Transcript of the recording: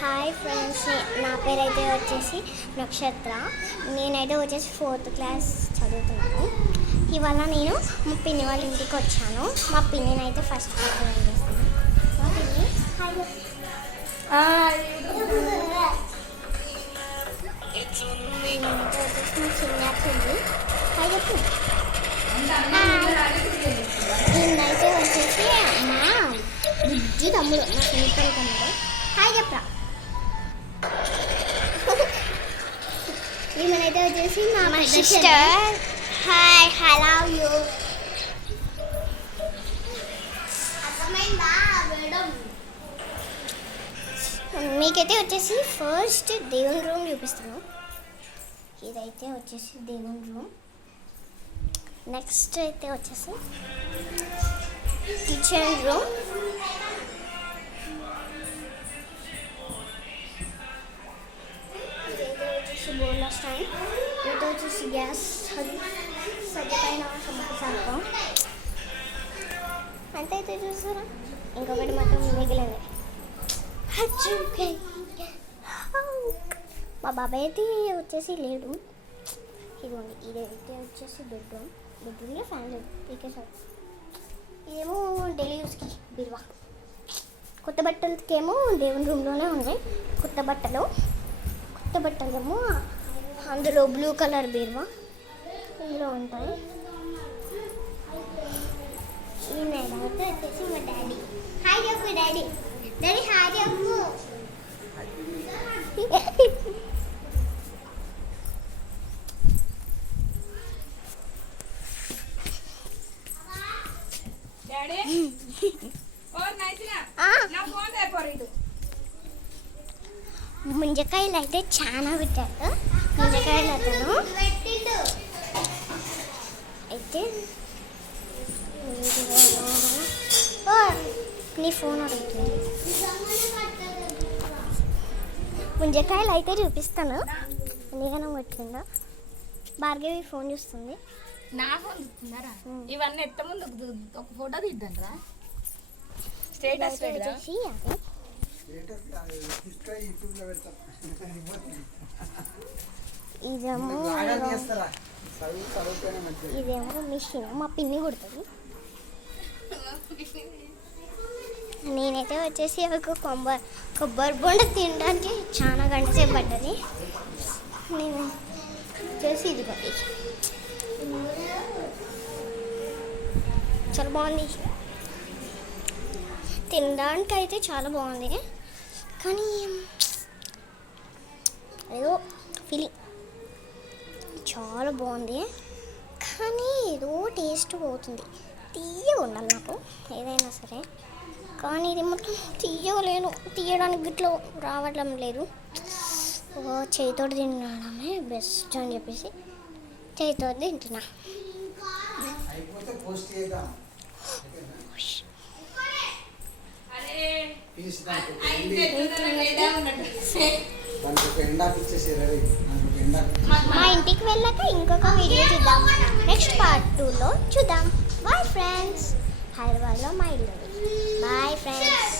Hi friends, నా పేరైతే వచ్చేసి నక్షత్ర. నేనైతే వచ్చేసి 4th క్లాస్ చదువుతున్నాను. ఇవాళ నేను మా పిన్ని వాళ్ళ ఇంటికి వచ్చాను. మా పిన్నిని అయితే ఫస్ట్ పరిచయం చేస్తాను. మా పిన్ని చిన్న చెల్లి హాయ్ చెప్పు. నిన్నైతే వచ్చేసి మా బుజ్జి తమ్ముడు, మా స్నేహితుల తమ్ముడు. హాయ్ చెప్పరా. ఈమెనైతే వచ్చేసి మా sister. Hi, I love you. మీకైతే వచ్చేసి ఫస్ట్ దేవుని రూమ్ చూపిస్తాను. ఇదైతే వచ్చేసి దేవుని రూమ్. నెక్స్ట్ అయితే వచ్చేసి కిచెన్ రూమ్. ఇదైతే వచ్చేసి బోర్లా స్టాండ్. ఇదైతే వచ్చేసి గ్యాస్ సరిపైన సరిపో అంతే. అయితే చూసారా, ఇంకొకటి మాత్రం మిగిలింది. మా బాబాయ్ అయితే వచ్చేసి లేడు. ఇదిగోండి, ఇదైతే వచ్చేసి బెడ్రూమ్లో ఫ్యాన్ పీకేసాడు. ఇదేమో డైలీ యూస్కి బీరువా. కొత్త బట్టలకేమో దేవుని రూమ్లోనే ఉన్నాయి. కొత్త బట్టలేమో అందులో బ్లూ కలర్ బీరువా ఇందులో ఉంటాయి. ఈయనైతే వచ్చేసి మా డాడీ. హాయ్ చెప్పు డాడీ. డాడీ హాయ్ చెప్పు. ముంజకాయలు అయితే చాలా పెట్టారు. ముంజకాయలు అతను అయితే నీ ఫోన్ అడుగుతుంది. ముంజకాయలు అయితే చూపిస్తాను. నీకన్నా పెట్టిందా? భార్గవి ఫోన్ చూస్తుంది. నా ఫోన్ చూస్తున్నారా? ఇవన్నీ ఎత్త ముందు ఒక ఫోటో తీద్దాంరా. స్టేటస్ వచ్చేసి ఇదేమో మిషన్. మా పిన్ని కుడుతుంది. నేనైతే వచ్చేసి ఒక కొబ్బరి బొండ తినడానికి చాలా గంట సేపు పడ్డది. నేను వచ్చేసి ఇది పడి చాలా బాగుంది. తినడానికి అయితే చాలా బాగుంది, కానీ ఏదో ఫీలింగ్ చాలా బాగుంది, కానీ ఏదో టేస్ట్ పోతుంది. తీయగా ఉండాలి నాకు ఏదైనా సరే, కానీ ఇది మొత్తం తీయలేను. తీయడానికి గిట్లో రావడం లేదు. చేతితో తినడమే బెస్ట్ అని చెప్పేసి చేతితో తింటున్నా. మా ఇంటికి వెళ్ళాక ఇంకొక వీడియో చూద్దాం. నెక్స్ట్ పార్ట్ 2లో చూద్దాం. Bye friends. హైదరాబాద్లో మా ఇల్లు. Bye friends.